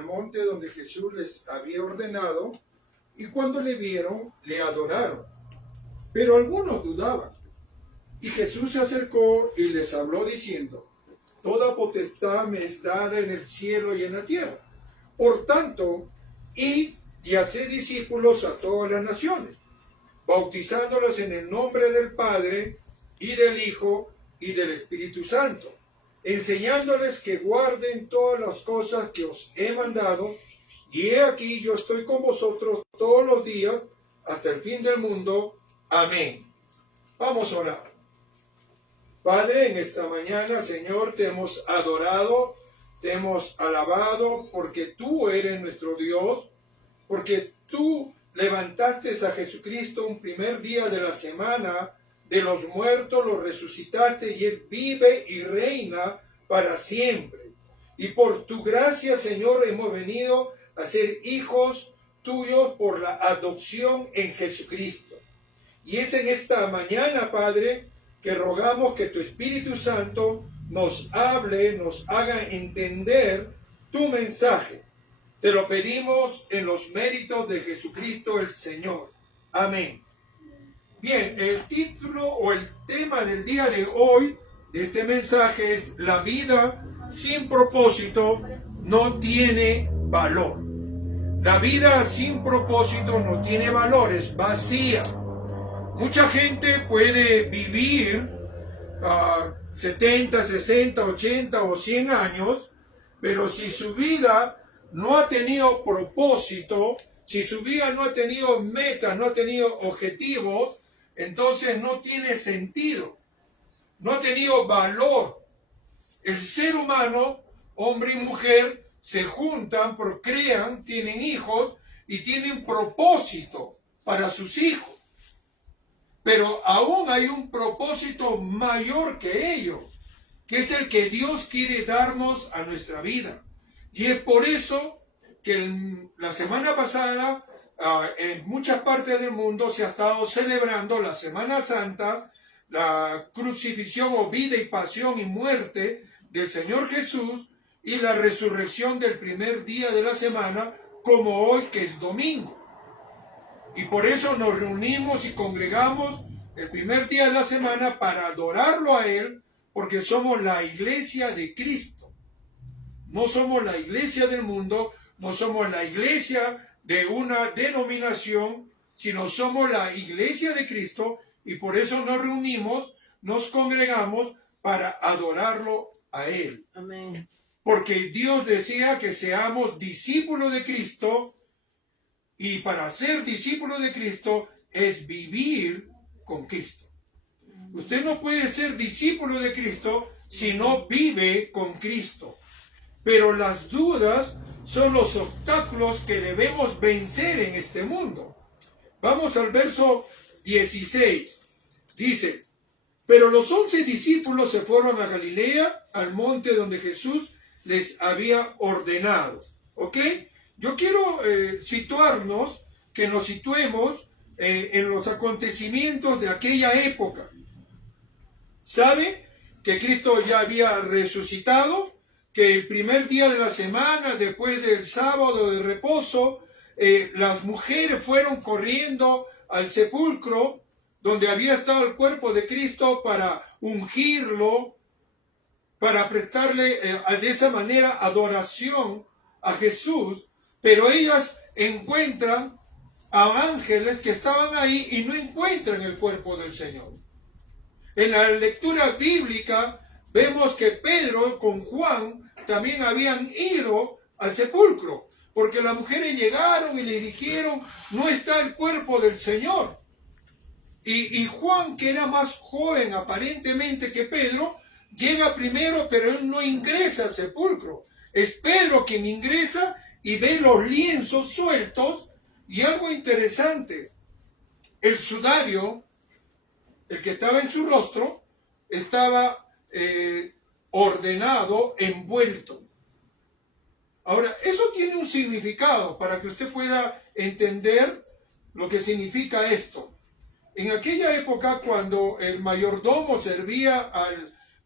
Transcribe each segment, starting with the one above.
al monte donde Jesús les había ordenado, y cuando le vieron, le adoraron. Pero algunos dudaban. Y Jesús se acercó y les habló diciendo: toda potestad me es dada en el cielo y en la tierra. Por tanto, id y haced discípulos a todas las naciones, bautizándolos en el nombre del Padre, y del Hijo, y del Espíritu Santo, enseñándoles que guarden todas las cosas que os he mandado, y he aquí yo estoy con vosotros todos los días, hasta el fin del mundo. Amén. Vamos a orar. Padre, en esta mañana, Señor, te hemos adorado, te hemos alabado, porque tú eres nuestro Dios, porque tú levantaste a Jesucristo un primer día de la semana de los muertos, lo resucitaste y Él vive y reina para siempre. Y por tu gracia, Señor, hemos venido a ser hijos tuyos por la adopción en Jesucristo. Y es en esta mañana, Padre, que rogamos que tu Espíritu Santo nos hable, nos haga entender tu mensaje. Te lo pedimos en los méritos de Jesucristo el Señor. Amén. Bien, el título o el tema del día de hoy de este mensaje es: la vida sin propósito no tiene valor. La vida sin propósito no tiene valor, es vacía. Mucha gente puede vivir 70, 60, 80 o 100 años, pero si su vida no ha tenido propósito, si su vida no ha tenido metas, no ha tenido objetivos, entonces no tiene sentido, no ha tenido valor. El ser humano, hombre y mujer, se juntan, procrean, tienen hijos y tienen propósito para sus hijos. Pero aún hay un propósito mayor que ello, que es el que Dios quiere darnos a nuestra vida. Y es por eso que la semana pasada, en muchas partes del mundo se ha estado celebrando la Semana Santa, la crucifixión o vida y pasión y muerte del Señor Jesús y la resurrección del primer día de la semana, como hoy que es domingo. Y por eso nos reunimos y congregamos el primer día de la semana para adorarlo a Él, porque somos la iglesia de Cristo. No somos la iglesia del mundo, no somos la iglesia de una denominación, sino somos la iglesia de Cristo, y por eso nos reunimos, nos congregamos para adorarlo a Él. Amén. Porque Dios desea que seamos discípulos de Cristo, y para ser discípulo de Cristo es vivir con Cristo. Usted no puede ser discípulo de Cristo si no vive con Cristo. Pero las dudas son los obstáculos que debemos vencer en este mundo. Vamos al verso 16. Dice: pero los 11 discípulos se fueron a Galilea, al monte donde Jesús les había ordenado. ¿Ok? Yo quiero situarnos, que nos situemos en los acontecimientos de aquella época. ¿Sabe que Cristo ya había resucitado? Que el primer día de la semana, después del sábado de reposo, las mujeres fueron corriendo al sepulcro donde había estado el cuerpo de Cristo para ungirlo, para prestarle de esa manera adoración a Jesús. Pero ellas encuentran a ángeles que estaban ahí y no encuentran el cuerpo del Señor. En la lectura bíblica vemos que Pedro con Juan también habían ido al sepulcro, porque las mujeres llegaron y le dijeron: no está el cuerpo del Señor. Y Juan, que era más joven aparentemente que Pedro, llega primero, pero él no ingresa al sepulcro. Es Pedro quien ingresa y ve los lienzos sueltos, y algo interesante: el sudario, el que estaba en su rostro, estaba ordenado, envuelto. Ahora, eso tiene un significado para que usted pueda entender lo que significa esto. En aquella época, cuando el mayordomo servía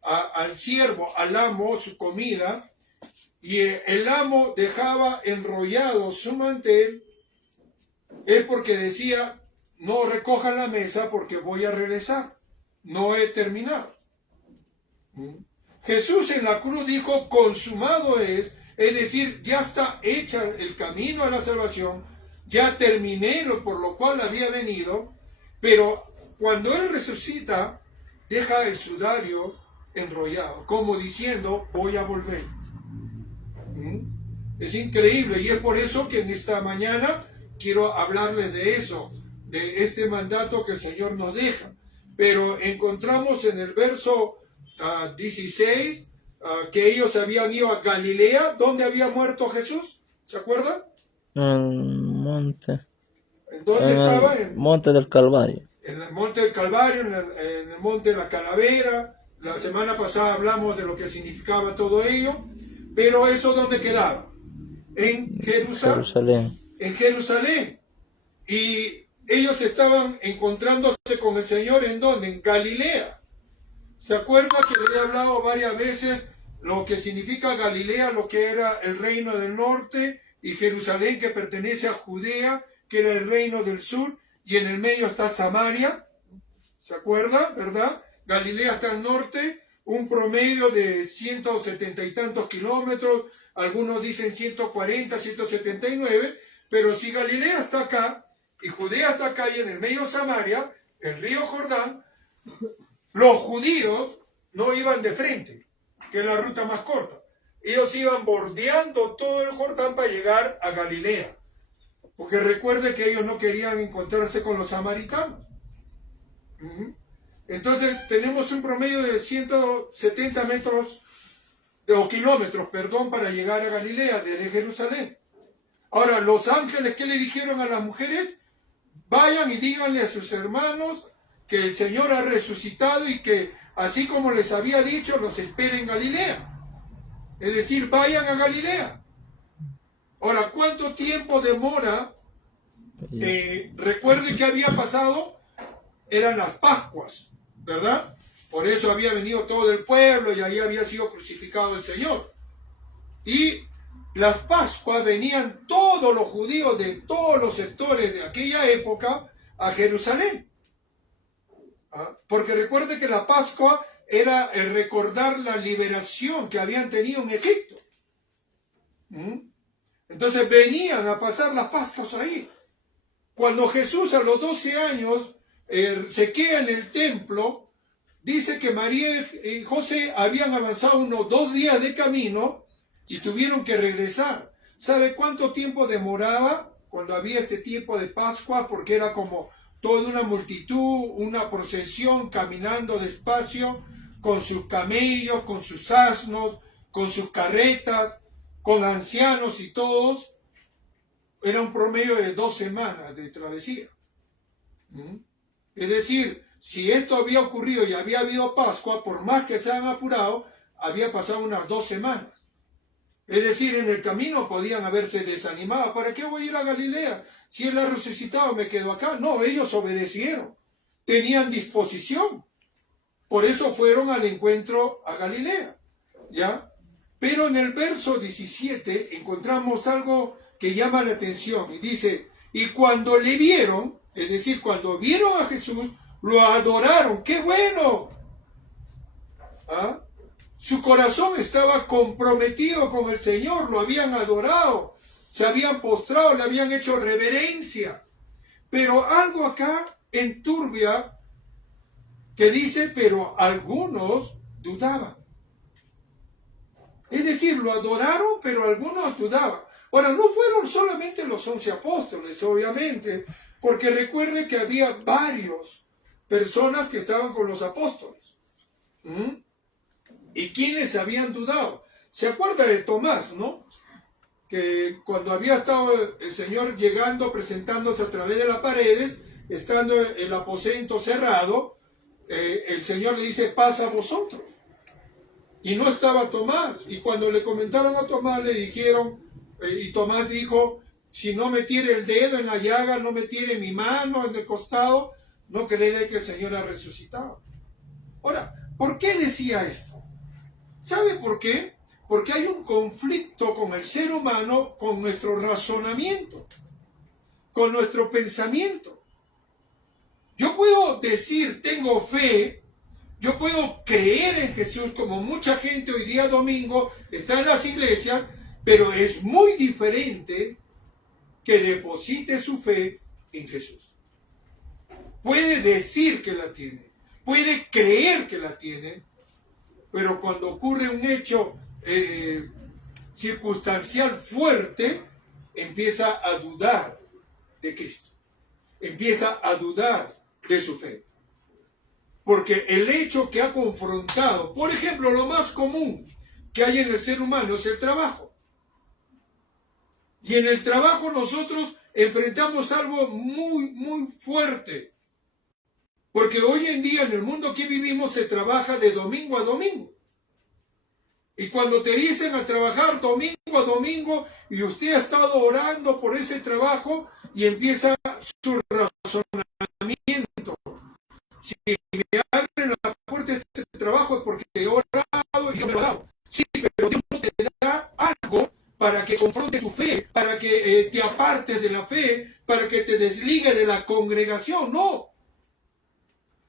al siervo, al amo, su comida, y el amo dejaba enrollado su mantel, es porque decía, no recojan la mesa porque voy a regresar, no he terminado. Jesús en la cruz dijo, consumado es decir, ya está hecha el camino a la salvación, ya terminé lo por lo cual había venido, pero cuando Él resucita, deja el sudario enrollado, como diciendo, voy a volver. Es increíble, y es por eso que en esta mañana quiero hablarles de eso, de este mandato que el Señor nos deja. Pero encontramos en el verso 16 que ellos habían ido a Galilea. ¿Dónde había muerto Jesús? ¿Se acuerdan? En el monte. ¿En dónde estaba? En el monte del Calvario. En el monte del Calvario, en el monte de la Calavera. La semana pasada hablamos de lo que significaba todo ello. Pero eso, ¿dónde quedaba? En Jerusalén. En Jerusalén. Y ellos estaban encontrándose con el Señor, ¿en dónde? En Galilea. ¿Se acuerda que le he hablado varias veces lo que significa Galilea, lo que era el reino del norte, y Jerusalén, que pertenece a Judea, que era el reino del sur, y en el medio está Samaria? ¿Se acuerda, verdad? Galilea está al norte, un promedio de 170 y tantos kilómetros, algunos dicen 140, 179, pero si Galilea está acá, y Judea está acá, y en el medio Samaria, el río Jordán, los judíos no iban de frente, que es la ruta más corta. Ellos iban bordeando todo el Jordán para llegar a Galilea. Porque recuerde que ellos no querían encontrarse con los samaritanos. Entonces tenemos un promedio de 170 metros, o kilómetros, perdón, para llegar a Galilea desde Jerusalén. Ahora, los ángeles, ¿qué le dijeron a las mujeres? Vayan y díganle a sus hermanos que el Señor ha resucitado y que, así como les había dicho, los espera en Galilea. Es decir, vayan a Galilea. Ahora, ¿cuánto tiempo demora? Recuerde que había pasado, eran las Pascuas, ¿verdad? Por eso había venido todo el pueblo y ahí había sido crucificado el Señor. Y las Pascuas venían todos los judíos de todos los sectores de aquella época a Jerusalén. Porque recuerde que la Pascua era el recordar la liberación que habían tenido en Egipto. Entonces venían a pasar las Pascuas ahí. Cuando Jesús a los 12 años se queda en el templo, dice que María y José habían avanzado unos 2 días de camino y tuvieron que regresar. ¿Sabe cuánto tiempo demoraba cuando había este tiempo de Pascua? Porque era como toda una multitud, una procesión caminando despacio, con sus camellos, con sus asnos, con sus carretas, con ancianos y todos. Era un promedio de 2 semanas de travesía. Es decir, si esto había ocurrido y había habido Pascua, por más que se han apurado, había pasado unas 2 semanas. Es decir, en el camino podían haberse desanimado. ¿Para qué voy a ir a Galilea? Si Él ha resucitado, me quedo acá. No, ellos obedecieron. Tenían disposición. Por eso fueron al encuentro a Galilea. ¿Ya? Pero en el verso 17 encontramos algo que llama la atención. Y dice, y cuando le vieron, es decir, cuando vieron a Jesús, lo adoraron. ¡Qué bueno! Su corazón estaba comprometido con el Señor, lo habían adorado, se habían postrado, le habían hecho reverencia. Pero algo acá enturbia que dice, pero algunos dudaban. Es decir, lo adoraron, pero algunos dudaban. Ahora, no fueron solamente los 11 apóstoles, obviamente, porque recuerde que había varias personas que estaban con los apóstoles. ¿Y quiénes habían dudado? ¿Se acuerda de Tomás, no? Que cuando había estado el Señor llegando, presentándose a través de las paredes, estando el aposento cerrado, el Señor le dice, pasa a vosotros. Y no estaba Tomás. Y cuando le comentaron a Tomás, le dijeron, y Tomás dijo, si no metiere el dedo en la llaga, no metiere mi mano en el costado, no creeré que el Señor ha resucitado. Ahora, ¿por qué decía esto? ¿Sabe por qué? Porque hay un conflicto con el ser humano, con nuestro razonamiento, con nuestro pensamiento. Yo puedo decir, tengo fe, yo puedo creer en Jesús, como mucha gente hoy día domingo está en las iglesias, pero es muy diferente que deposite su fe en Jesús. Puede decir que la tiene, puede creer que la tiene, pero cuando ocurre un hecho circunstancial fuerte, empieza a dudar de Cristo, empieza a dudar de su fe. Porque el hecho que ha confrontado, por ejemplo, lo más común que hay en el ser humano es el trabajo. Y en el trabajo nosotros enfrentamos algo muy, muy fuerte. Porque hoy en día en el mundo que vivimos se trabaja de domingo a domingo. Y cuando te dicen a trabajar domingo a domingo y usted ha estado orando por ese trabajo y empieza su razonamiento. Si me abren la puerta de este trabajo es porque he orado y yo me he dado. Sí, pero Dios no te da algo para que confronte tu fe, para que te apartes de la fe, para que te desligue de la congregación. No.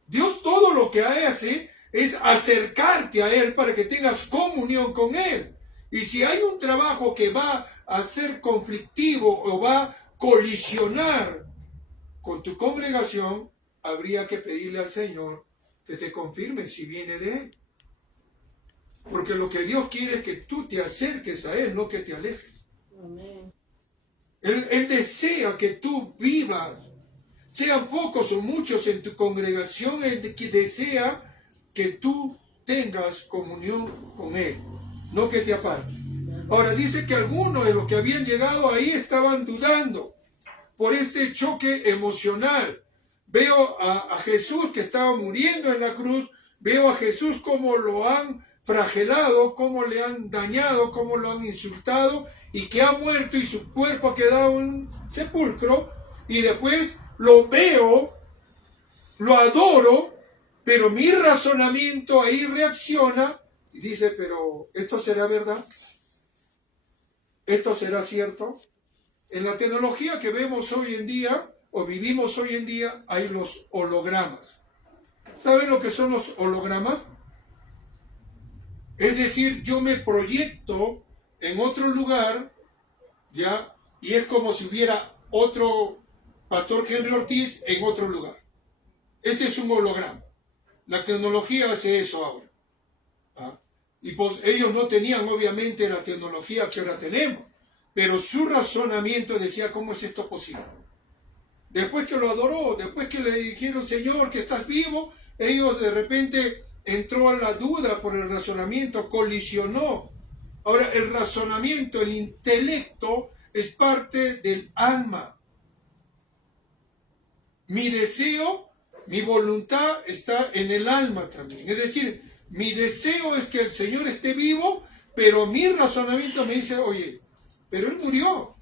Dios todo lo que hace es acercarte a Él para que tengas comunión con Él. Y si hay un trabajo que va a ser conflictivo o va a colisionar con tu congregación, habría que pedirle al Señor que te confirme si viene de Él. Porque lo que Dios quiere es que tú te acerques a Él, no que te alejes. Amén. Él desea que tú vivas, sean pocos o muchos en tu congregación, Él desea que tú tengas comunión con Él, no que te apartes. Ahora dice que algunos de los que habían llegado ahí estaban dudando por este choque emocional. Veo a Jesús que estaba muriendo en la cruz, veo a Jesús como lo han flagelado, cómo le han dañado, cómo lo han insultado y que ha muerto y su cuerpo ha quedado en un sepulcro, y después lo veo, lo adoro, pero mi razonamiento ahí reacciona y dice, pero ¿esto será verdad? ¿Esto será cierto? En la tecnología que vemos hoy en día, o vivimos hoy en día, hay los hologramas. ¿Saben lo que son los hologramas? Es decir, yo me proyecto en otro lugar, ¿ya? Y es como si hubiera otro Pastor Henry Ortiz en otro lugar. Ese es un holograma. La tecnología hace eso ahora. ¿Ah? Y pues ellos no tenían obviamente la tecnología que ahora tenemos, pero su razonamiento decía, ¿cómo es esto posible? Después que lo adoró, después que le dijeron, Señor, que estás vivo, ellos de repente entró a la duda por el razonamiento, colisionó. Ahora, el razonamiento, el intelecto, es parte del alma. Mi deseo, mi voluntad está en el alma también. Es decir, mi deseo es que el Señor esté vivo, pero mi razonamiento me dice, oye, pero Él murió.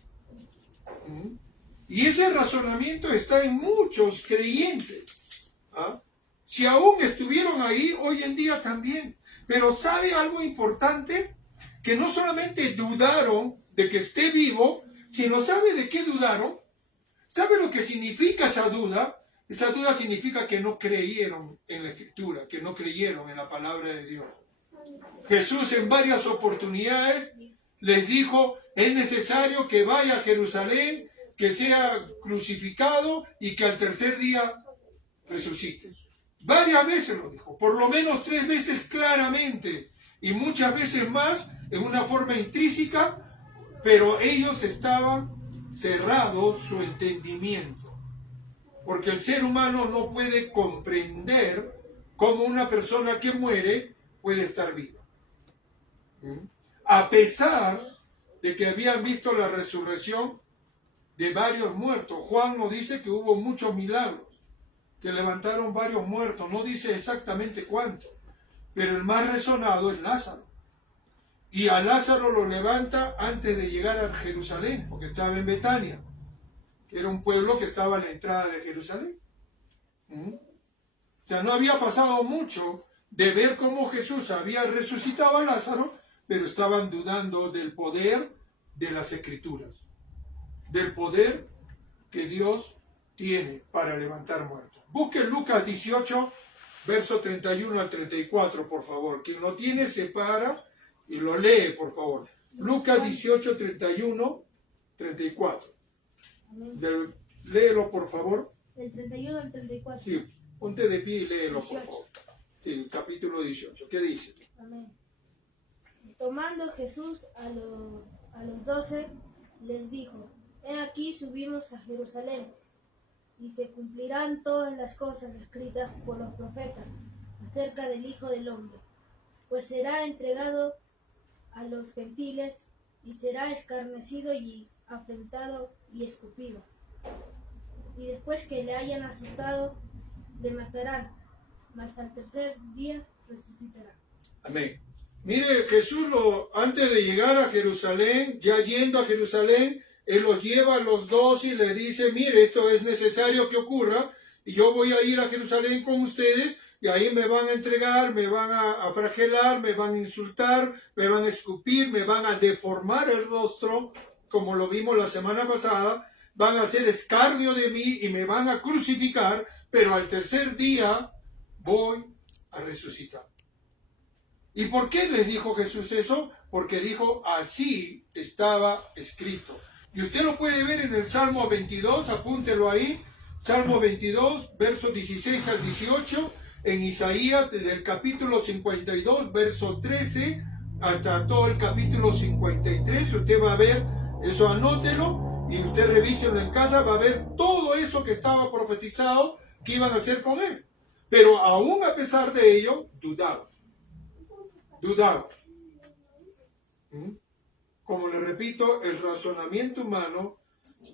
Y ese razonamiento está en muchos creyentes. ¿Ah? Si aún estuvieron ahí, hoy en día también. Pero ¿sabe algo importante? Que no solamente dudaron de que esté vivo, sino ¿sabe de qué dudaron? ¿Sabe lo que significa esa duda? Esa duda significa que no creyeron en la Escritura, que no creyeron en la palabra de Dios. Jesús en varias oportunidades les dijo, es necesario que vaya a Jerusalén, que sea crucificado y que al tercer día resucite. Varias veces lo dijo, por lo menos 3 veces claramente, y muchas veces más en una forma intrínseca, pero ellos estaban cerrados su entendimiento, porque el ser humano no puede comprender cómo una persona que muere puede estar viva. A pesar de que habían visto la resurrección de varios muertos. Juan nos dice que hubo muchos milagros, que levantaron varios muertos, no dice exactamente cuántos, pero el más resonado es Lázaro. Y a Lázaro lo levanta antes de llegar a Jerusalén, porque estaba en Betania, que era un pueblo que estaba a la entrada de Jerusalén. O sea, no había pasado mucho de ver cómo Jesús había resucitado a Lázaro, pero estaban dudando del poder de las Escrituras, del poder que Dios tiene para levantar muertos. Busquen Lucas 18, verso 31 al 34, por favor. Quien lo tiene se para y lo lee, por favor. Lucas 18, 31, 34. Léelo, por favor. Del 31 al 34. Sí, ponte de pie y léelo, 18. por favor. Sí, capítulo 18. ¿Qué dice? Amén. Tomando Jesús a los 12, les dijo: He aquí subimos a Jerusalén, y se cumplirán todas las cosas escritas por los profetas acerca del Hijo del Hombre, pues será entregado a los gentiles, y será escarnecido y afrentado y escupido. Y después que le hayan azotado, le matarán, mas al tercer día resucitará. Amén. Mire, Jesús antes de llegar a Jerusalén, ya yendo a Jerusalén, Él los lleva a los 12 y les dice: mire, esto es necesario que ocurra, y yo voy a ir a Jerusalén con ustedes, y ahí me van a entregar, me van a flagelar, me van a insultar, me van a escupir, me van a deformar el rostro, como lo vimos la semana pasada, van a hacer escarnio de mí y me van a crucificar, pero al tercer día voy a resucitar. ¿Y por qué les dijo Jesús eso? Porque dijo: así estaba escrito. Y usted lo puede ver en el Salmo 22, apúntelo ahí, Salmo 22, versos 16 al 18, en Isaías, desde el capítulo 52, verso 13, hasta todo el capítulo 53, usted va a ver eso, anótelo, y usted revíselo en casa, va a ver todo eso que estaba profetizado que iban a hacer con él. Pero aún a pesar de ello, dudaba. Como le repito, el razonamiento humano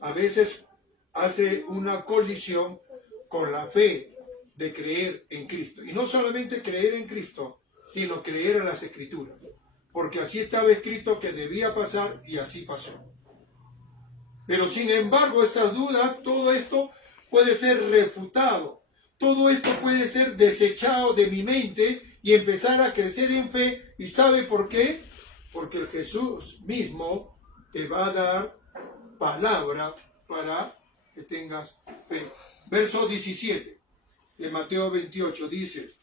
a veces hace una colisión con la fe de creer en Cristo. Y no solamente creer en Cristo, sino creer en las Escrituras. Porque así estaba escrito que debía pasar y así pasó. Pero sin embargo, estas dudas, todo esto puede ser refutado. Todo esto puede ser desechado de mi mente y empezar a crecer en fe. ¿Y sabe por qué? Porque el Jesús mismo te va a dar palabra para que tengas fe. Verso 17 de Mateo 28 dice,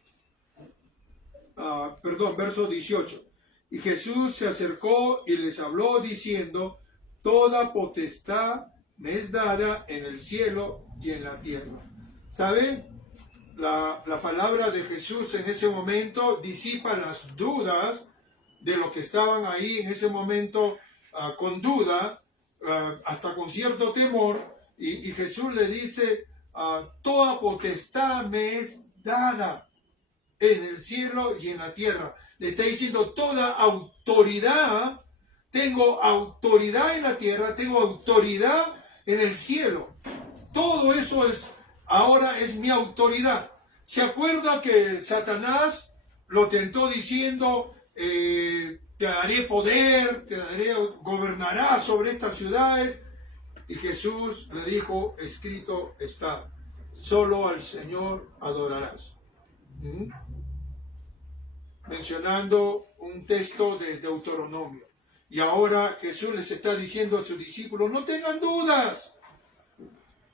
verso 18. Y Jesús se acercó y les habló diciendo: toda potestad me es dada en el cielo y en la tierra. ¿Sabe? La palabra de Jesús en ese momento disipa las dudas de los que estaban ahí en ese momento con duda, hasta con cierto temor, y Jesús le dice: toda potestad me es dada en el cielo y en la tierra. Le está diciendo: toda autoridad, tengo autoridad en la tierra, tengo autoridad en el cielo. Todo eso ahora es mi autoridad. ¿Se acuerda que Satanás lo tentó diciendo: te daré poder, gobernarás sobre estas ciudades? Y Jesús le dijo: escrito está, solo al Señor adorarás. Mencionando un texto de Deuteronomio. Y ahora Jesús les está diciendo a sus discípulos: no tengan dudas,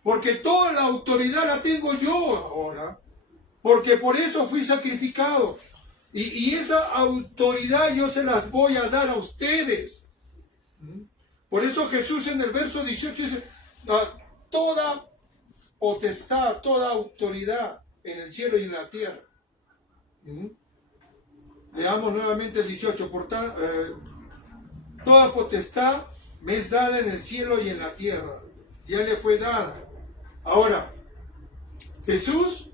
porque toda la autoridad la tengo yo ahora, porque por eso fui sacrificado. Y esa autoridad yo se las voy a dar a ustedes. Por eso Jesús en el verso 18 dice: toda potestad, toda autoridad en el cielo y en la tierra. Leamos nuevamente el 18. Toda potestad me es dada en el cielo y en la tierra. Ya le fue dada. Ahora, Jesús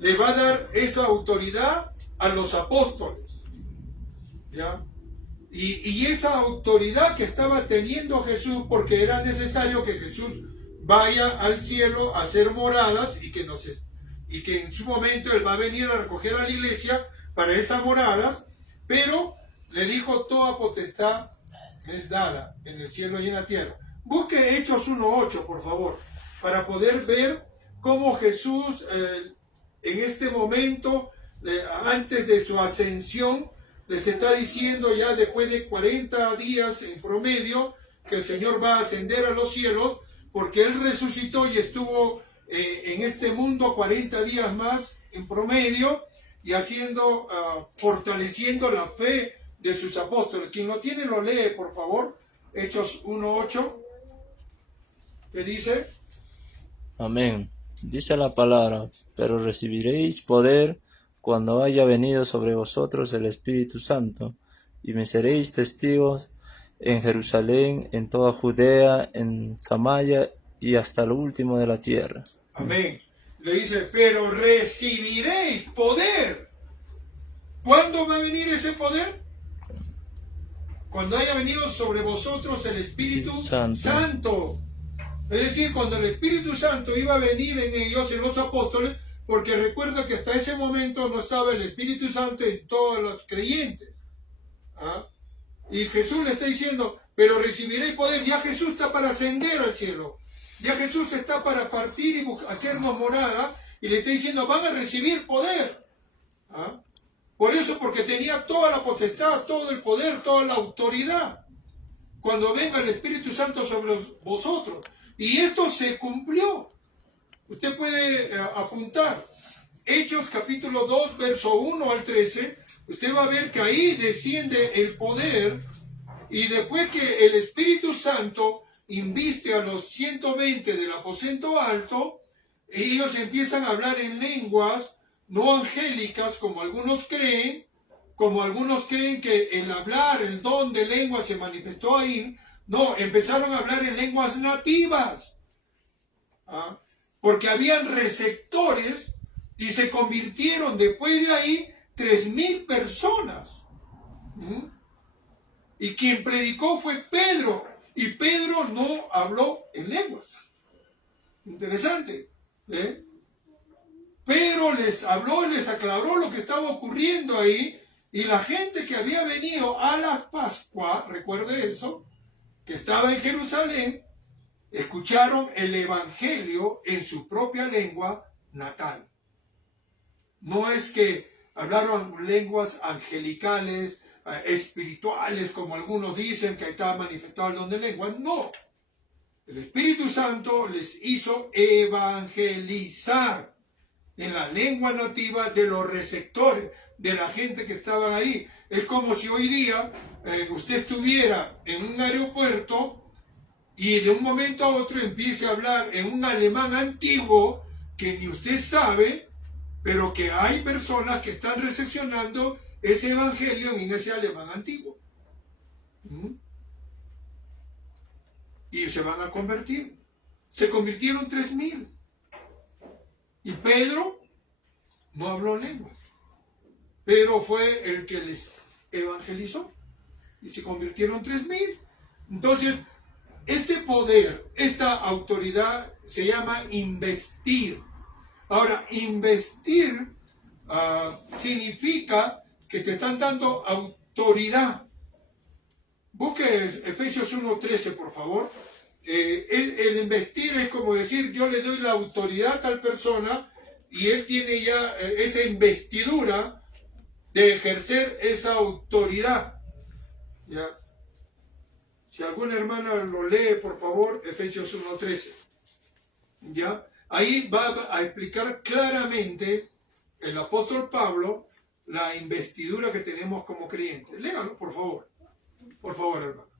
le va a dar esa autoridad a los apóstoles. ¿Ya? Y esa autoridad que estaba teniendo Jesús, porque era necesario que Jesús vaya al cielo a hacer moradas y que en su momento Él va a venir a recoger a la iglesia para esas moradas, pero le dijo: toda potestad es dada en el cielo y en la tierra. Busque Hechos 1:8, por favor, para poder ver cómo Jesús en este momento, antes de su ascensión, les está diciendo ya después de 40 días en promedio que el Señor va a ascender a los cielos, porque Él resucitó y estuvo en este mundo 40 días más en promedio y fortaleciendo la fe de sus apóstoles. Quien lo tiene lo lee, por favor. Hechos 1:8. ¿Qué dice? Amén. Dice la palabra, pero recibiréis poder cuando haya venido sobre vosotros el Espíritu Santo, y me seréis testigos en Jerusalén, en toda Judea, en Samaria y hasta lo último de la tierra. Amén. Le dice, pero recibiréis poder. ¿Cuándo va a venir ese poder? Cuando haya venido sobre vosotros el Espíritu Santo. Es decir, cuando el Espíritu Santo iba a venir en ellos, en los apóstoles, porque recuerda que hasta ese momento no estaba el Espíritu Santo en todos los creyentes. ¿Ah? Y Jesús le está diciendo, pero recibiréis poder. Ya Jesús está para ascender al cielo. Ya Jesús está para partir y hacernos morada. Y le está diciendo, van a recibir poder. ¿Ah? Por eso, porque tenía toda la potestad, todo el poder, toda la autoridad. Cuando venga el Espíritu Santo sobre vosotros. Y esto se cumplió. Usted puede apuntar. Hechos capítulo 2, verso 1 al 13. Usted va a ver que ahí desciende el poder. Y después que el Espíritu Santo inviste a los 120 del aposento alto, ellos empiezan a hablar en lenguas no angélicas, como algunos creen que el hablar, el don de lengua se manifestó ahí. No, empezaron a hablar en lenguas nativas. ¿Ah? Porque habían receptores y se convirtieron después de ahí 3,000 personas. Y quien predicó fue Pedro. Y Pedro no habló en lenguas. Interesante. Pero les habló y les aclaró lo que estaba ocurriendo ahí. Y la gente que había venido a la Pascua, recuerde eso, que estaba en Jerusalén, escucharon el Evangelio en su propia lengua natal. No es que hablaron lenguas angelicales, espirituales, como algunos dicen que estaba manifestado el don de lengua. No. El Espíritu Santo les hizo evangelizar en la lengua nativa de los receptores, de la gente que estaban ahí. Es como si hoy día usted estuviera en un aeropuerto y de un momento a otro empiece a hablar en un alemán antiguo que ni usted sabe, pero que hay personas que están recepcionando ese evangelio en ese alemán antiguo. Y se van a convertir. Se convirtieron 3,000. Y Pedro no habló lenguas. Pedro fue el que les evangelizó. Y se convirtieron 3,000. Entonces, este poder, esta autoridad se llama investir. Ahora, investir significa que te están dando autoridad. Busque Efesios 1:13, por favor. El investir es como decir, yo le doy la autoridad a tal persona y él tiene ya esa investidura de ejercer esa autoridad. ¿Ya? Si alguna hermana lo lee, por favor, Efesios 1:13. ¿Ya? Ahí va a explicar claramente el apóstol Pablo la investidura que tenemos como creyentes. Léalo, por favor. Por favor, hermano.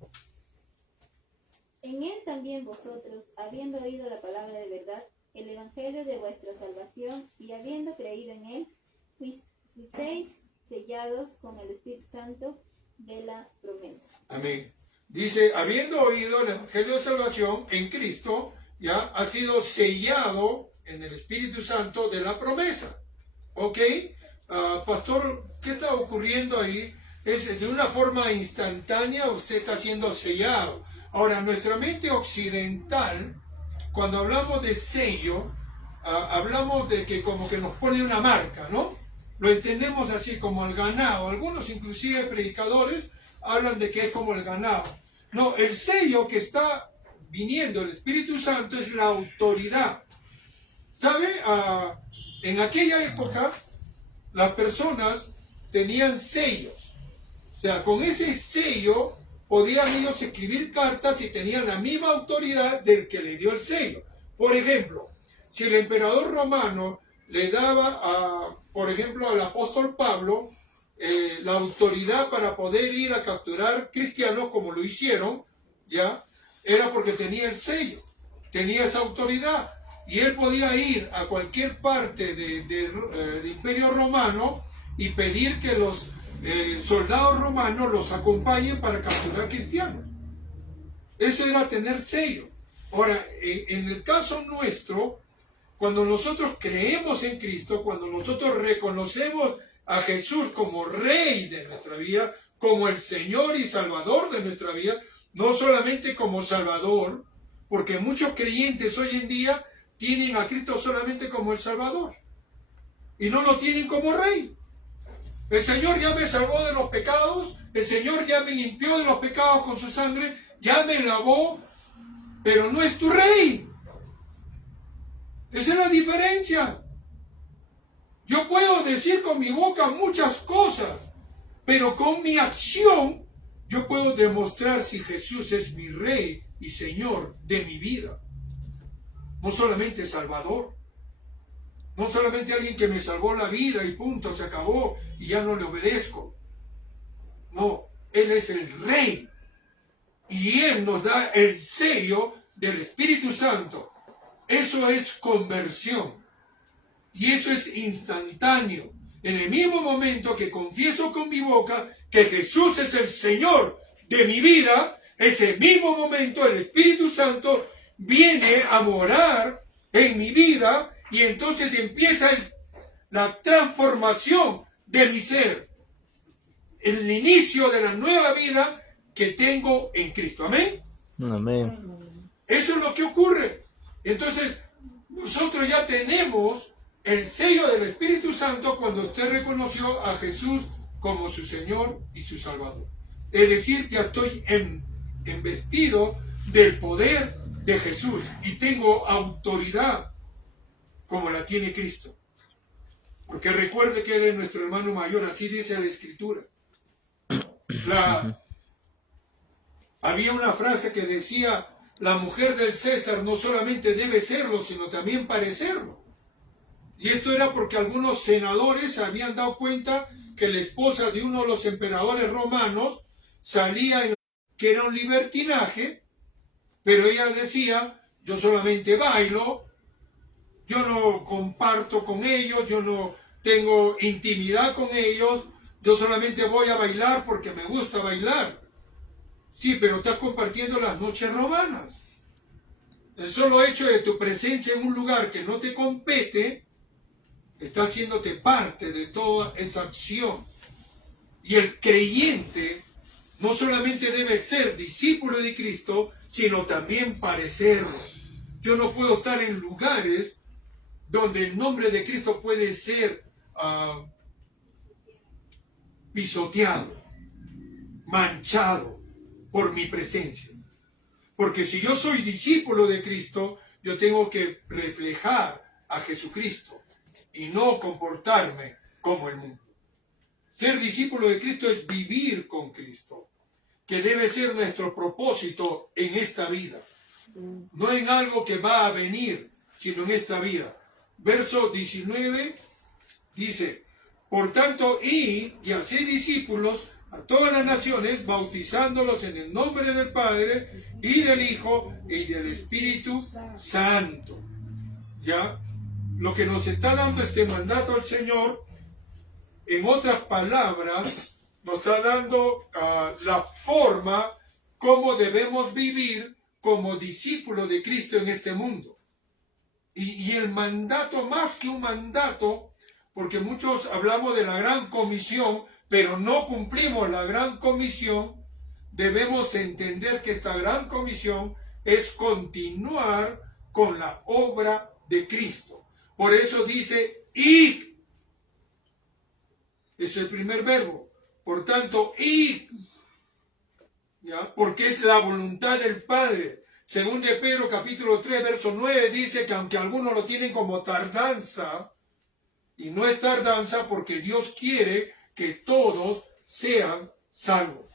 En él también vosotros, habiendo oído la palabra de verdad, el evangelio de vuestra salvación, y habiendo creído en él, fuisteis sellados con el Espíritu Santo de la promesa. Amén. Dice, habiendo oído el evangelio de salvación en Cristo, ya ha sido sellado en el Espíritu Santo de la promesa. ¿Ok? Pastor, ¿qué está ocurriendo ahí? Es de una forma instantánea, usted está siendo sellado. Ahora, nuestra mente occidental, cuando hablamos de sello, hablamos de que como que nos pone una marca, ¿no? Lo entendemos así como el ganado. Algunos, inclusive predicadores, hablan de que es como el ganado. No, el sello que está viniendo el Espíritu Santo es la autoridad. ¿Sabe? En aquella época, las personas tenían sellos. sea, con ese sello podían ellos escribir cartas y tenían la misma autoridad del que le dio el sello. Por ejemplo, si el emperador romano le daba, por ejemplo, al apóstol Pablo la autoridad para poder ir a capturar cristianos, como lo hicieron, ya, era porque tenía el sello, tenía esa autoridad. Y él podía ir a cualquier parte del Imperio Romano y pedir que los soldados romanos los acompañen para capturar cristianos. Eso era tener sello. Ahora, en el caso nuestro, cuando nosotros creemos en Cristo, cuando nosotros reconocemos a Jesús como Rey de nuestra vida, como el Señor y Salvador de nuestra vida, no solamente como Salvador, porque muchos creyentes hoy en día tienen a Cristo solamente como el Salvador y no lo tienen como Rey. El Señor ya me salvó de los pecados, el Señor ya me limpió de los pecados con su sangre, ya me lavó, pero no es tu Rey. Esa es la diferencia. Yo puedo decir con mi boca muchas cosas, pero con mi acción yo puedo demostrar si Jesús es mi Rey y Señor de mi vida. No solamente Salvador. No solamente alguien que me salvó la vida y punto, se acabó y ya no le obedezco. No, Él es el Rey. Y Él nos da el sello del Espíritu Santo. Eso es conversión. Y eso es instantáneo. En el mismo momento que confieso con mi boca que Jesús es el Señor de mi vida, ese mismo momento el Espíritu Santo viene a morar en mi vida y entonces empieza la transformación de mi ser. El inicio de la nueva vida que tengo en Cristo. Amén. Amén. Eso es lo que ocurre. Entonces, nosotros ya tenemos el sello del Espíritu Santo cuando usted reconoció a Jesús como su Señor y su Salvador. Es decir, ya estoy embestido del poder de Jesús y tengo autoridad como la tiene Cristo. Porque recuerde que Él es nuestro hermano mayor, así dice la Escritura. Había una frase que decía, la mujer del César no solamente debe serlo, sino también parecerlo. Y esto era porque algunos senadores habían dado cuenta que la esposa de uno de los emperadores romanos salía que era un libertinaje, pero ella decía, yo solamente bailo, yo no comparto con ellos, yo no tengo intimidad con ellos, yo solamente voy a bailar porque me gusta bailar. Sí, pero estás compartiendo las noches romanas. El solo hecho de tu presencia en un lugar que no te compete, está haciéndote parte de toda esa acción. Y el creyente no solamente debe ser discípulo de Cristo, sino también parecerlo. Yo no puedo estar en lugares donde el nombre de Cristo puede ser pisoteado, manchado por mi presencia. Porque si yo soy discípulo de Cristo, yo tengo que reflejar a Jesucristo y no comportarme como el mundo. Ser discípulo de Cristo es vivir con Cristo, que debe ser nuestro propósito en esta vida. No en algo que va a venir, sino en esta vida. Verso 19 dice, por tanto, id y haced discípulos a todas las naciones, bautizándolos en el nombre del Padre, y del Hijo, y del Espíritu Santo. ¿Ya? Lo que nos está dando este mandato al Señor, en otras palabras, nos está dando la forma como debemos vivir como discípulos de Cristo en este mundo. Y el mandato, más que un mandato, porque muchos hablamos de la gran comisión, pero no cumplimos la gran comisión, debemos entender que esta gran comisión es continuar con la obra de Cristo. Por eso dice, id. Es el primer verbo. Por tanto, id. ¿Ya? Porque es la voluntad del Padre. Según de Pedro capítulo 3, verso 9, dice que aunque algunos lo tienen como tardanza, y no es tardanza porque Dios quiere que todos sean salvos.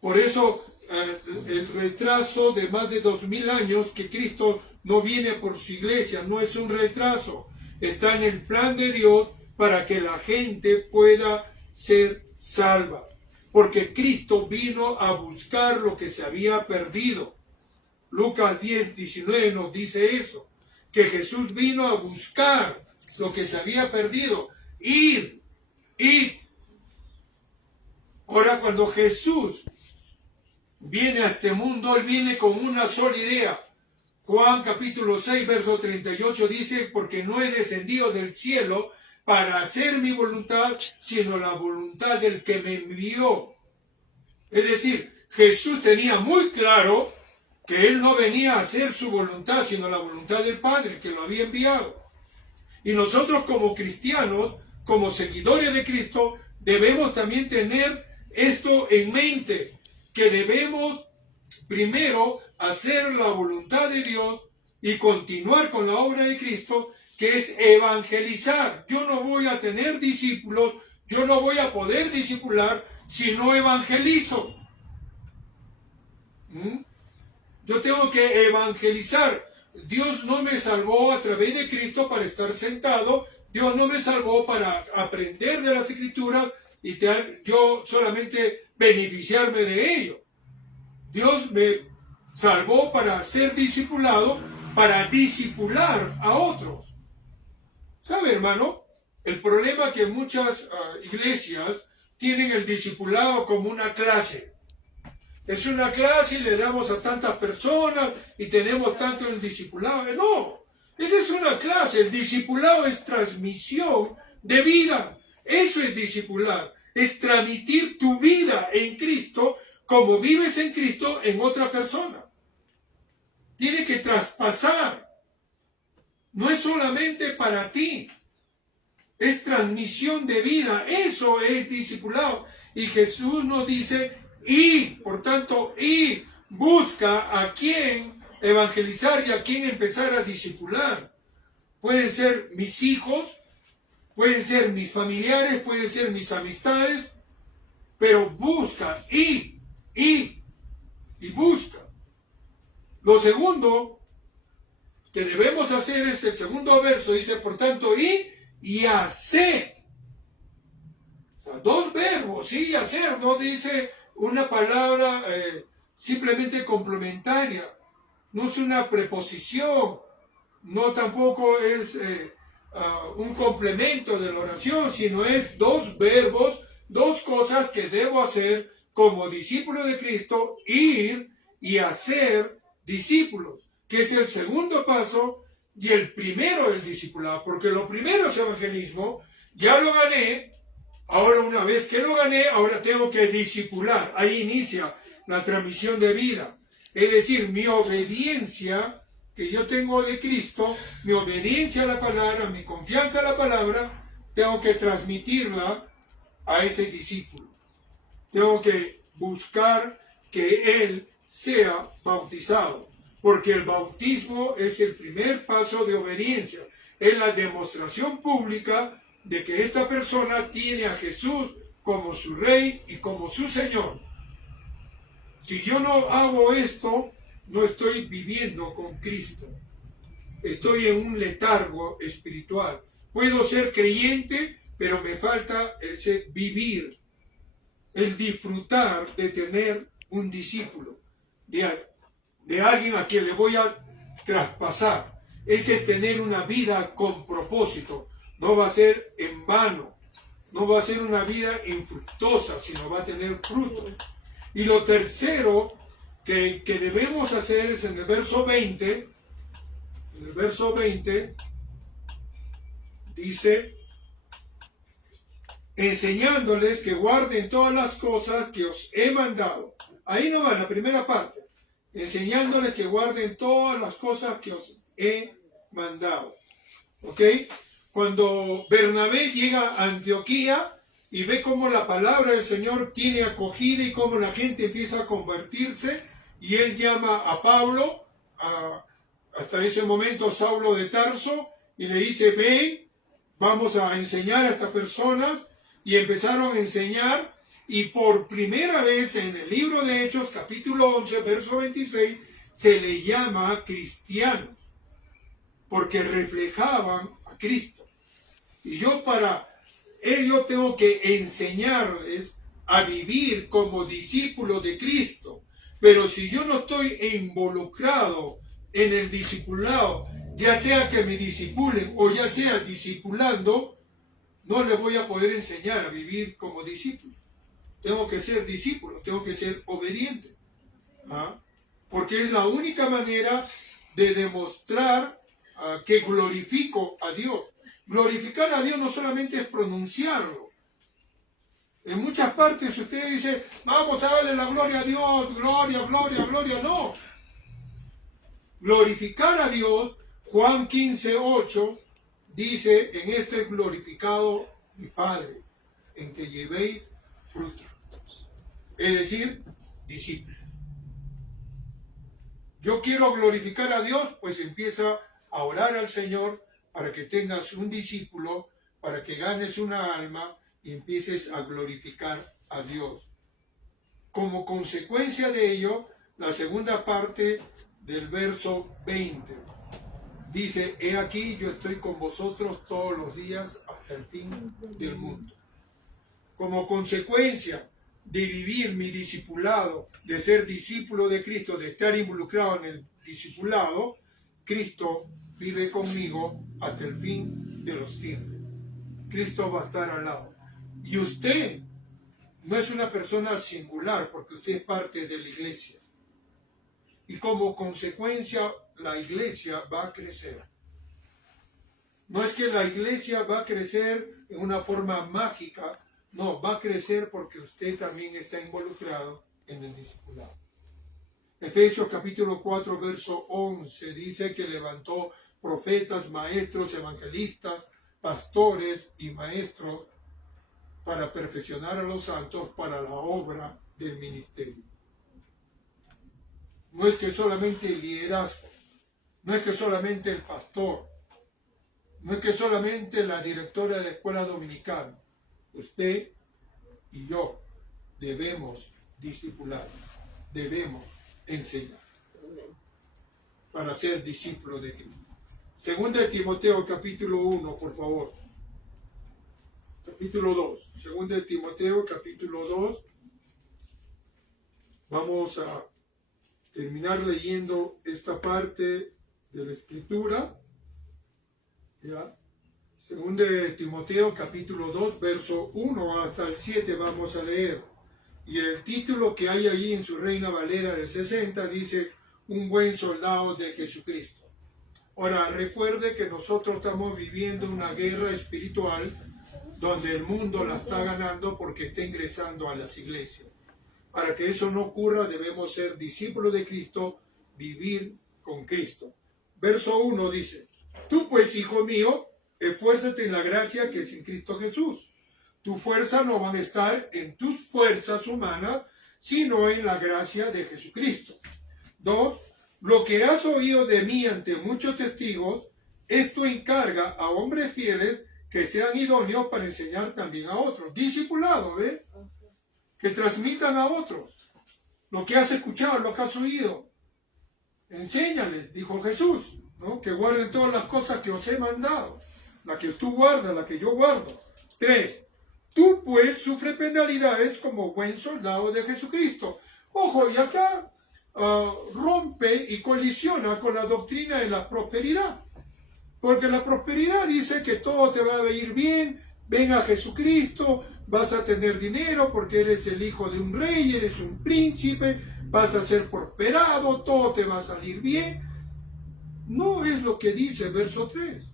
Por eso el retraso de más de 2000 años que Cristo no viene por su iglesia, no es un retraso, está en el plan de Dios para que la gente pueda ser salva, porque Cristo vino a buscar lo que se había perdido. Lucas 10:19 nos dice eso, que Jesús vino a buscar lo que se había perdido, ir. Ahora, cuando Jesús viene a este mundo, Él viene con una sola idea. Juan capítulo 6, verso 38 dice, porque no he descendido del cielo para hacer mi voluntad, sino la voluntad del que me envió. Es decir, Jesús tenía muy claro que Él no venía a hacer su voluntad, sino la voluntad del Padre, que lo había enviado. Y nosotros como cristianos, como seguidores de Cristo, debemos también tener esto en mente, que debemos primero hacer la voluntad de Dios y continuar con la obra de Cristo, que es evangelizar. Yo no voy a tener discípulos, yo no voy a poder discipular si no evangelizo. Yo tengo que evangelizar. Dios no me salvó a través de Cristo para estar sentado. Dios no me salvó para aprender de las Escrituras y yo solamente beneficiarme de ello. Dios me salvó para ser discipulado, para discipular a otros. ¿Sabe, hermano? El problema es que muchas iglesias tienen el discipulado como una clase. Es una clase y le damos a tantas personas y tenemos tanto el discipulado. No, esa es una clase. El discipulado es transmisión de vida. Eso es discipular. Es transmitir tu vida en Cristo como vives en Cristo en otra persona. Tiene que traspasar. No es solamente para ti. Es transmisión de vida. Eso es discipulado. Y Jesús nos dice, por tanto, busca a quién evangelizar y a quién empezar a discipular. Pueden ser mis hijos, pueden ser mis familiares, pueden ser mis amistades, pero busca, y busca. Lo segundo que debemos hacer es el segundo verso, dice, por tanto, y hacer. O sea, dos verbos, y hacer, no dice una palabra simplemente complementaria, no es una preposición, no tampoco es un complemento de la oración, sino es dos verbos, dos cosas que debo hacer como discípulo de Cristo, ir y hacer discípulos, que es el segundo paso y el primero el discipulado, porque lo primero es evangelismo, ya lo gané. Ahora, una vez que lo gané, ahora tengo que discipular. Ahí inicia la transmisión de vida. Es decir, mi obediencia que yo tengo de Cristo, mi obediencia a la palabra, mi confianza a la palabra, tengo que transmitirla a ese discípulo. Tengo que buscar que él sea bautizado, porque el bautismo es el primer paso de obediencia. Es la demostración pública de que esta persona tiene a Jesús como su Rey y como su Señor. Si yo no hago esto, no estoy viviendo con Cristo. Estoy en un letargo espiritual. Puedo ser creyente, pero me falta ese vivir, el disfrutar de tener un discípulo, de alguien a quien le voy a traspasar. Ese es tener una vida con propósito. No va a ser en vano, no va a ser una vida infructuosa, sino va a tener frutos. Y lo tercero que debemos hacer es en el verso 20, dice, enseñándoles que guarden todas las cosas que os he mandado. Ahí no va, la primera parte. Enseñándoles que guarden todas las cosas que os he mandado. ¿Ok? Cuando Bernabé llega a Antioquía y ve cómo la palabra del Señor tiene acogida y cómo la gente empieza a convertirse, y él llama a Pablo, hasta ese momento Saulo de Tarso, y le dice, ven, vamos a enseñar a estas personas, y empezaron a enseñar, y por primera vez en el libro de Hechos, capítulo 11, verso 26, se le llama cristianos, porque reflejaban a Cristo. Y yo para ello tengo que enseñarles a vivir como discípulos de Cristo. Pero si yo no estoy involucrado en el discipulado, ya sea que me discipulen o ya sea discipulando, no le voy a poder enseñar a vivir como discípulo. Tengo que ser discípulo, tengo que ser obediente. ¿Ah? Porque es la única manera de demostrar que glorifico a Dios. Glorificar a Dios no solamente es pronunciarlo. En muchas partes usted dice, vamos a darle la gloria a Dios, gloria, gloria, gloria. No. Glorificar a Dios, Juan 15:8, dice, en esto es glorificado mi Padre, en que llevéis fruto. Es decir, discípulos. Yo quiero glorificar a Dios, pues empieza a orar al Señor para que tengas un discípulo, para que ganes una alma y empieces a glorificar a Dios. Como consecuencia de ello, la segunda parte del verso 20 dice, he aquí yo estoy con vosotros todos los días hasta el fin del mundo. Como consecuencia de vivir mi discipulado, de ser discípulo de Cristo, de estar involucrado en el discipulado, Cristo vive conmigo hasta el fin de los tiempos. Cristo va a estar al lado. Y usted no es una persona singular porque usted es parte de la iglesia. Y como consecuencia, la iglesia va a crecer. No es que la iglesia va a crecer en una forma mágica, no, va a crecer porque usted también está involucrado en el discipulado. Efesios capítulo 4, verso 11 dice que levantó profetas, maestros, evangelistas, pastores y maestros para perfeccionar a los santos para la obra del ministerio. No es que solamente el liderazgo, no es que solamente el pastor, no es que solamente la directora de la escuela dominical. Usted y yo debemos discipular, debemos enseñar para ser discípulos de Cristo. Segunda de Timoteo capítulo 1, por favor. Capítulo 2. Segunda de Timoteo capítulo 2. Vamos a terminar leyendo esta parte de la Escritura. ¿Ya? Segunda de Timoteo capítulo 2, verso 1 hasta el 7 vamos a leer. Y el título que hay allí en su Reina Valera del 60 dice, un buen soldado de Jesucristo. Ahora, recuerde que nosotros estamos viviendo una guerra espiritual donde el mundo la está ganando porque está ingresando a las iglesias. Para que eso no ocurra, debemos ser discípulos de Cristo, vivir con Cristo. Verso 1 dice, tú pues, hijo mío, esfuérzate en la gracia que es en Cristo Jesús. Tu fuerza no va a estar en tus fuerzas humanas, sino en la gracia de Jesucristo. 2. Lo que has oído de mí ante muchos testigos, esto encarga a hombres fieles que sean idóneos para enseñar también a otros. Discipulado, ¿ve? Que transmitan a otros lo que has escuchado, lo que has oído. Enséñales, dijo Jesús, ¿no? Que guarden todas las cosas que os he mandado. La que tú guardas, la que yo guardo. 3. Tú pues sufre penalidades como buen soldado de Jesucristo. Ojo, y acá rompe y colisiona con la doctrina de la prosperidad. Porque la prosperidad dice que todo te va a ir bien, ven a Jesucristo, vas a tener dinero porque eres el hijo de un rey, eres un príncipe, vas a ser prosperado, todo te va a salir bien. No es lo que dice el verso 3.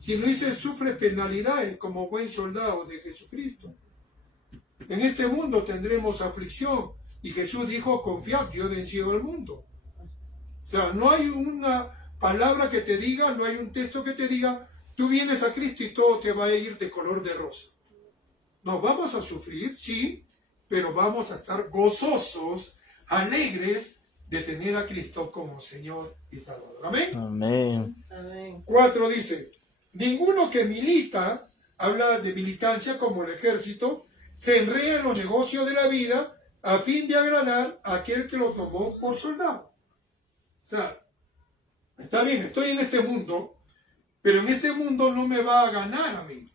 Sino dice, sufre penalidades como buen soldado de Jesucristo. En este mundo tendremos aflicción. Y Jesús dijo, confiad, yo he vencido al mundo. O sea, no hay una palabra que te diga, no hay un texto que te diga, tú vienes a Cristo y todo te va a ir de color de rosa. No, vamos a sufrir, sí, pero vamos a estar gozosos, alegres de tener a Cristo como Señor y Salvador. Amén. Amén. Amén. 4 dice, ninguno que milita habla de militancia como el ejército, se enreda en los negocios de la vida a fin de agradar a aquel que lo tomó por soldado. O sea, está bien, estoy en este mundo, pero en este mundo no me va a ganar a mí.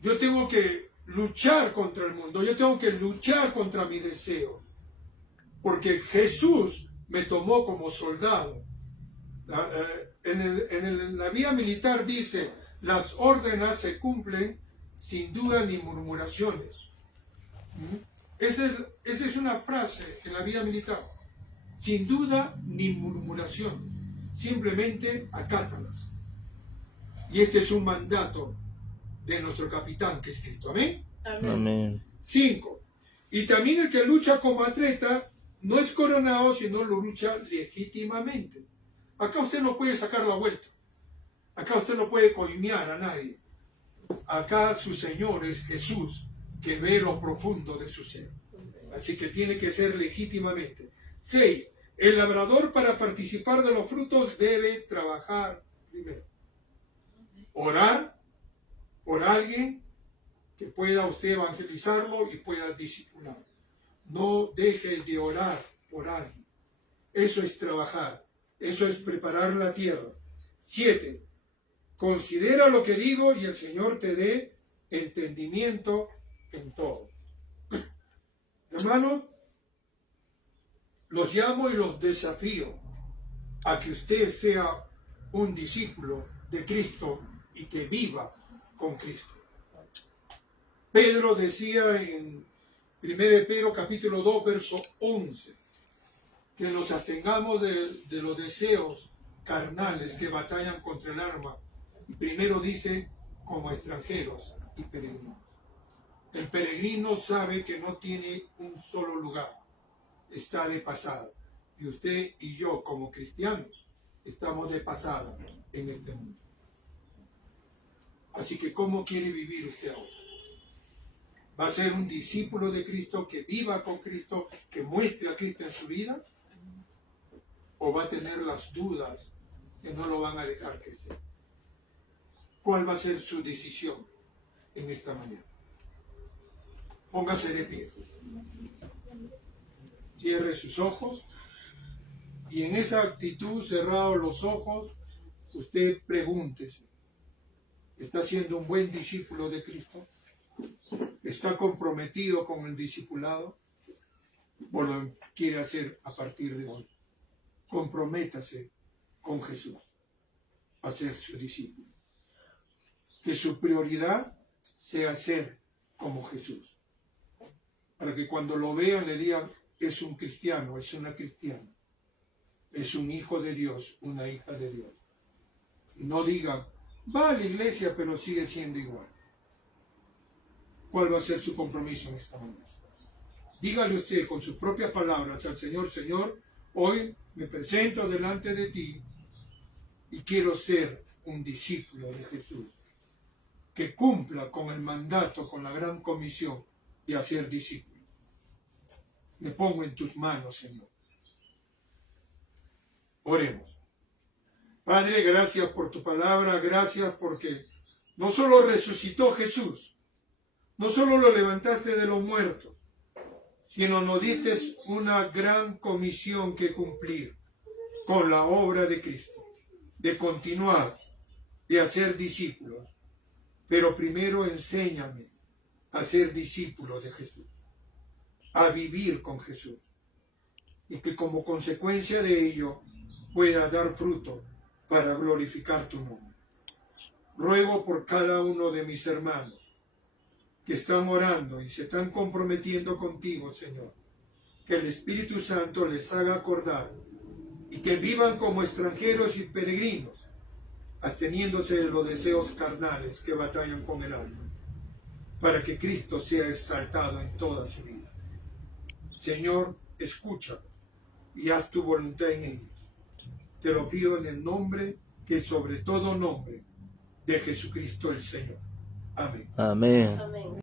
Yo tengo que luchar contra el mundo, yo tengo que luchar contra mi deseo, porque Jesús me tomó como soldado. En la vía militar dice, las órdenes se cumplen sin duda ni murmuraciones. Esa es una frase en la vía militar. Sin duda ni murmuraciones. Simplemente acátalas. Y este es un mandato de nuestro capitán, que es Cristo. Amén. Amén. 5. Y también el que lucha como atleta no es coronado, sino lo lucha legítimamente. Acá usted no puede sacar la vuelta. Acá usted no puede coimear a nadie. Acá su Señor es Jesús, que ve lo profundo de su ser. Así que tiene que ser legítimamente. 6. El labrador, para participar de los frutos, debe trabajar primero. Orar por alguien que pueda usted evangelizarlo y pueda discipularlo. No deje de orar por alguien. Eso es trabajar. Eso es preparar la tierra. 7. Considera lo que digo y el Señor te dé entendimiento en todo. Hermanos, los llamo y los desafío a que usted sea un discípulo de Cristo y que viva con Cristo. Pedro decía en 1 Pedro capítulo 2, verso 11, que nos abstengamos de los deseos carnales que batallan contra el alma. Y primero dice, como extranjeros y peregrinos. El peregrino sabe que no tiene un solo lugar, está de pasada. Y usted y yo, como cristianos, estamos de pasada en este mundo. Así que, ¿cómo quiere vivir usted ahora? ¿Va a ser un discípulo de Cristo que viva con Cristo, que muestre a Cristo en su vida? ¿O va a tener las dudas que no lo van a dejar crecer? ¿Cuál va a ser su decisión en esta mañana? Póngase de pie. Cierre sus ojos. Y en esa actitud, cerrados los ojos, usted pregúntese, ¿está siendo un buen discípulo de Cristo? ¿Está comprometido con el discipulado? ¿O lo quiere hacer a partir de hoy? Comprométase con Jesús a ser su discípulo. Que su prioridad sea ser como Jesús. Para que cuando lo vean le digan, es un cristiano, es una cristiana. Es un hijo de Dios, una hija de Dios. Y no digan, va a la iglesia pero sigue siendo igual. ¿Cuál va a ser su compromiso en esta mañana? Dígale usted con sus propias palabras al Señor, Señor, hoy me presento delante de ti y quiero ser un discípulo de Jesús, que cumpla con el mandato, con la gran comisión de hacer discípulos. Me pongo en tus manos, Señor. Oremos. Padre, gracias por tu palabra, gracias porque no solo resucitó Jesús, no solo lo levantaste de los muertos, sino nos diste una gran comisión que cumplir con la obra de Cristo, de continuar, de hacer discípulos. Pero primero enséñame a ser discípulo de Jesús, a vivir con Jesús, y que como consecuencia de ello pueda dar fruto para glorificar tu nombre. Ruego por cada uno de mis hermanos que están orando y se están comprometiendo contigo, Señor, que el Espíritu Santo les haga acordar y que vivan como extranjeros y peregrinos, absteniéndose de los deseos carnales que batallan con el alma, para que Cristo sea exaltado en toda su vida. Señor, escúchalos y haz tu voluntad en ellos. Te lo pido en el nombre que sobre todo nombre de Jesucristo el Señor. Amén. Amén.